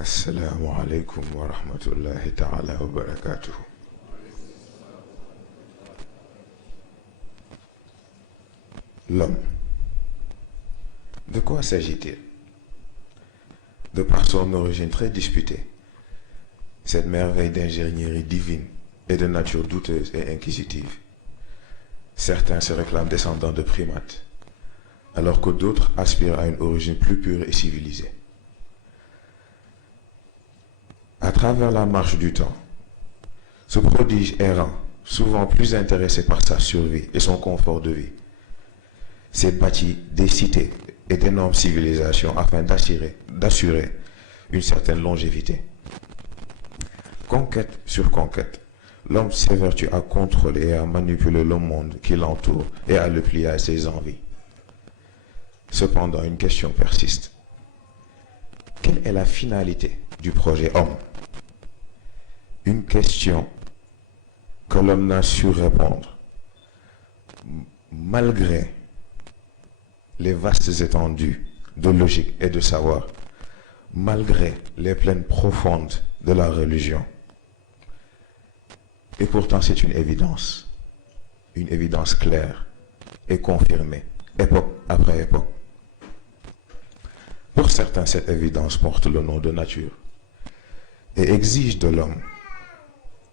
Assalamu alaikum wa rahmatullahi ta'ala wa barakatuh. L'homme. De quoi s'agit-il? De par son origine très disputée, cette merveille d'ingénierie divine et de nature douteuse et inquisitive, certains se réclament descendants de primates, alors que d'autres aspirent à une origine plus pure et civilisée. À travers la marche du temps, ce prodige errant, souvent plus intéressé par sa survie et son confort de vie, s'est bâti des cités et d'énormes civilisations afin d'assurer une certaine longévité. Conquête sur conquête, l'homme s'évertue à contrôler et à manipuler le monde qui l'entoure et à le plier à ses envies. Cependant, une question persiste. Quelle est la finalité du projet homme? Une question que l'homme n'a su répondre, malgré les vastes étendues de logique et de savoir, malgré les plaines profondes de la religion. Et pourtant, c'est une évidence claire et confirmée, époque après époque. Pour certains, cette évidence porte le nom de nature et exige de l'homme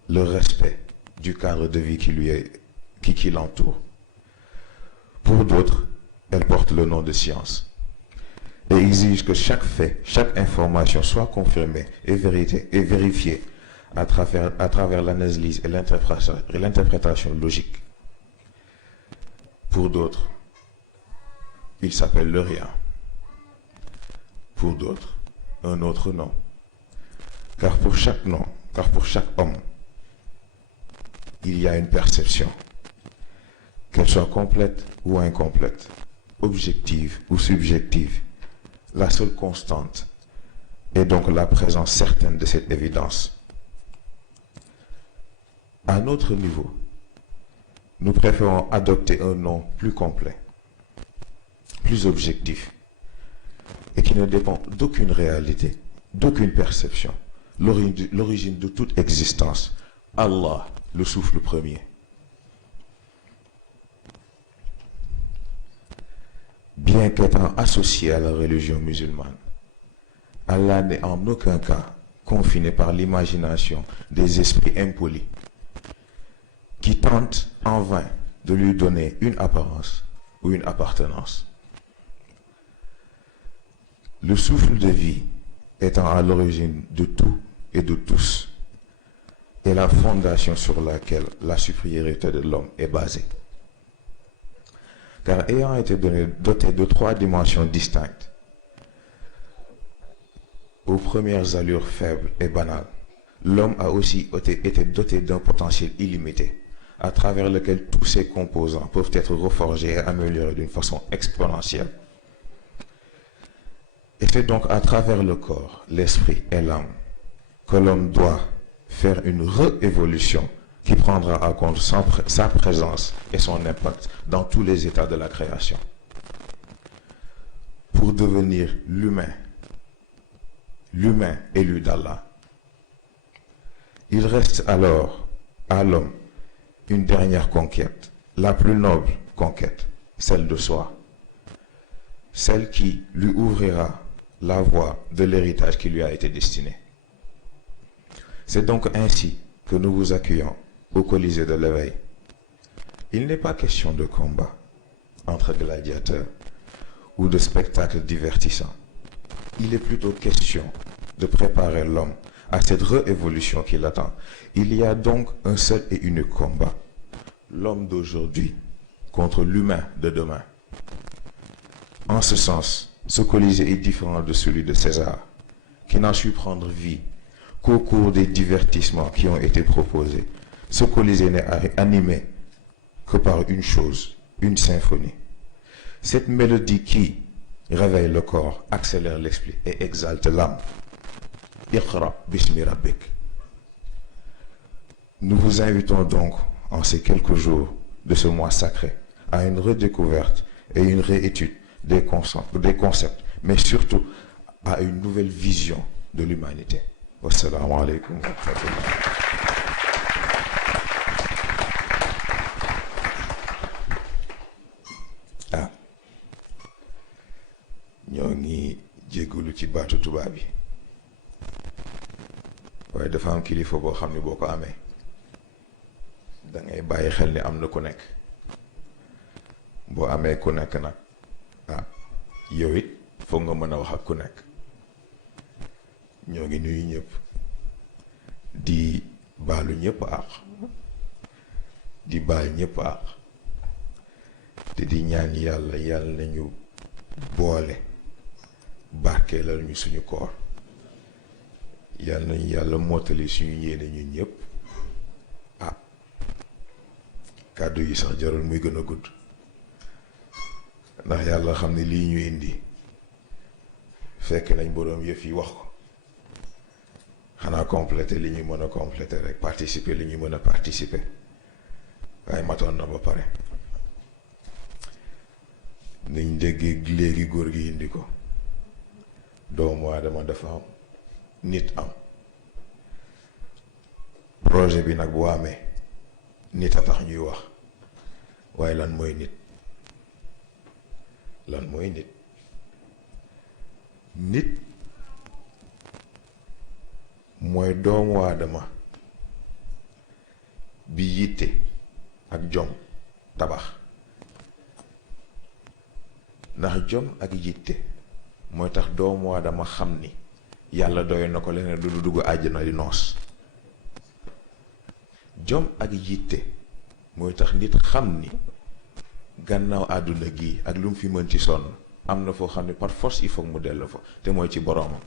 le respect du cadre de vie qui l'entoure. Pour d'autres, elle porte le nom de science et exige que chaque fait, chaque information soit confirmée et vérifiée à travers l'analyse et l'interprétation logique. Pour d'autres, il s'appelle le rien. Pour d'autres, un autre nom. Car pour chaque homme, il y a une perception, qu'elle soit complète ou incomplète, objective ou subjective. La seule constante est donc la présence certaine de cette évidence. À notre niveau, nous préférons adopter un nom plus complet, plus objectif, et qui ne dépend d'aucune réalité, d'aucune perception, l'origine de toute existence, Allah, le souffle premier. Bien qu'étant associé à la religion musulmane, Allah n'est en aucun cas confiné par l'imagination des esprits impolis qui tentent en vain de lui donner une apparence ou une appartenance. Le souffle de vie étant à l'origine de tout et de tous, est la fondation sur laquelle la supériorité de l'homme est basée. Car ayant été doté de trois dimensions distinctes, aux premières allures faibles et banales, l'homme a aussi été doté d'un potentiel illimité, à travers lequel tous ses composants peuvent être reforgés et améliorés d'une façon exponentielle. Et c'est donc à travers le corps, l'esprit et l'âme que l'homme doit faire une réévolution qui prendra en compte sa présence et son impact dans tous les états de la création. Pour devenir l'humain élu d'Allah. Il reste alors à l'homme une dernière conquête, la plus noble conquête, celle de soi, celle qui lui ouvrira la voie de l'héritage qui lui a été destiné. C'est donc ainsi que nous vous accueillons au Colisée de l'éveil. Il n'est pas question de combat entre gladiateurs ou de spectacles divertissants. Il est plutôt question de préparer l'homme à cette réévolution qui l'attend. Il y a donc un seul et unique combat. L'homme d'aujourd'hui contre l'humain de demain. En ce sens, ce Colisée est différent de celui de César, qui n'a su prendre vie qu'au cours des divertissements qui ont été proposés. Ce Colisée n'est animé que par une chose, une symphonie. Cette mélodie qui réveille le corps, accélère l'esprit et exalte l'âme. Iqra bismi rabbik. Nous vous invitons donc, en ces quelques jours de ce mois sacré, à une redécouverte et une réétude des concepts, mais surtout à une nouvelle vision de l'humanité. Wassalamu alaikum wa rahmatullah. ñoo ngi jéggulu ci baatu tubaab bi waaye dafa am kilifa boo xam ne boo ko amee da ngay bàyyi xel ni am na ku nekk boo amee ku nekk nag yow it foog nga mën a wax ak ku nekk. ñoo ngi nuyu ñëpp di baalu ñëpp àq di baal ñëpp àq te di ñaan yàlla nañu boole barkeelal ñu suñu koor yàlla nañu yàlla mottali suñu yéene ñun ñëpp. kàddu yi sax jarul muy gën a gudd ndax yàlla xam ne lii ñu indi fekk nañ boroom yëf yi wax ko xanaa compléter li ñu mën a compléter rek participer li ñu mën a participer waaye matoon na ba pare. niñ déggee léegi góor gi indi ko doomu aadama dafa am nit am projet bi nag bu amee nit a tax ñuy wax waaye lan mooy nit nit mooy doomu aadama bi yitte ak jom tabax. ndax jom ak yitte mooy tax doomu aadama xam ni yàlla doy na ko leneen du dugg àjjana di noos. jom ak yitte mooy tax nit xam ni gannaaw àdduna gi ak lu mu fi mën ci sonn am na foo xam ne par force il faut mu dellu fa te mooy ci boroomam.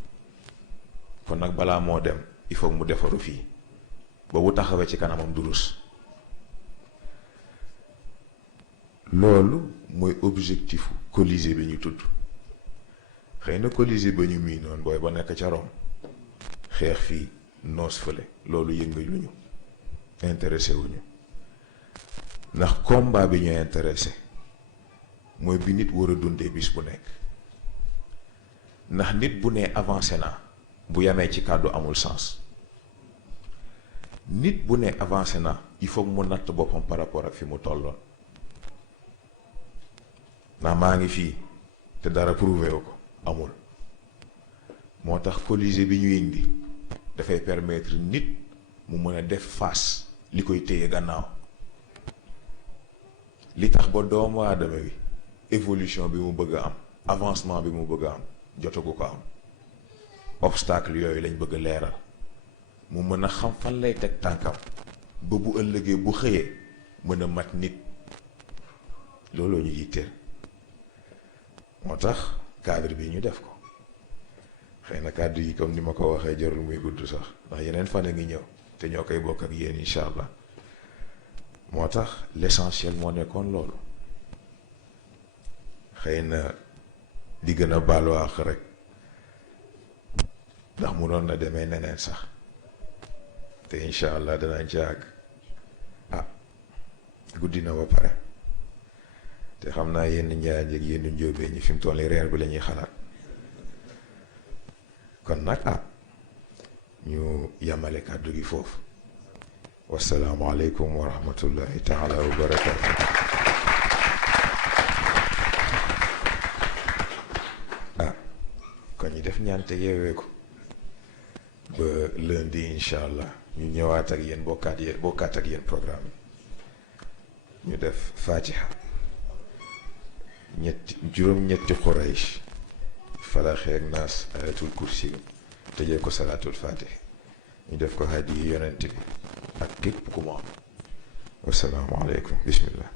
kon nag balaa moo dem il faut mu defaru fii ba bu taxawee ci kanamam du rus. loolu mooy objectifu Colisée bi ñu tudd xëy na Colisée ba ñu mii noonu booy ba nekk ca Rome xeex fii noos fële loolu yëngaluñu intéressé wuñu ndax combat bi ñu intéressé mooy bi nit war a dundee bis bu nekk. ndax nit bu nee avancé naa bu yamee ci kàddu amul sens. nit bu nee avancé naa il faut mu natt boppam par rapport ak fi mu tolloon. ndax maa ngi fii te dara prouvé wu ko amul. moo tax Colisée bi ñu indi dafay permettre nit mu mën a def face li koy téye gannaaw. li tax ba doomu aadama bi évolution bi mu bëgg a am avancement bi mu bëgg a am jotagu ko am. obstacle yooyu lañ bëgg a leeral mu mën a xam fan lay teg tànkam ba bu ëllëgee bu xëyee mën a mat nit. looloo ñu yitteel. moo tax cadre bi ñu def ko xëy na kàddu yi comme ni ma ko waxee jarul muy gudd sax ndax yeneen fan a ngi ñëw te ñoo koy bokk ak yéen incha allah. moo tax l'essentiel moo nekkoon loolu xëy na di gën a baalu àq rek ndax mu doon na demee neneen sax te incha allah danañ ci àgg. guddi na ba pare te xam naa yenn njaay ak yenn njóobee ñi fi mu toll nii reer bi la ñuy xalaat kon nag ñu yamale kàddu gi foofu. wassalaamu aleykum wa rahmatullahi taala wa barakaatu. kon ñu def ñaante yeewee ko ba lundi incha allah ñu ñëwaat ak yéen bokkaat ak yéen programme bi ñu def fatiha juróom-ñetti Quraysh falaxee ak naas ayatul kursi tëjee ko salaatul fatih ñu def ko hadiyi yonent bi ak képp ku mu am. wassalaamu aleykum bismillah.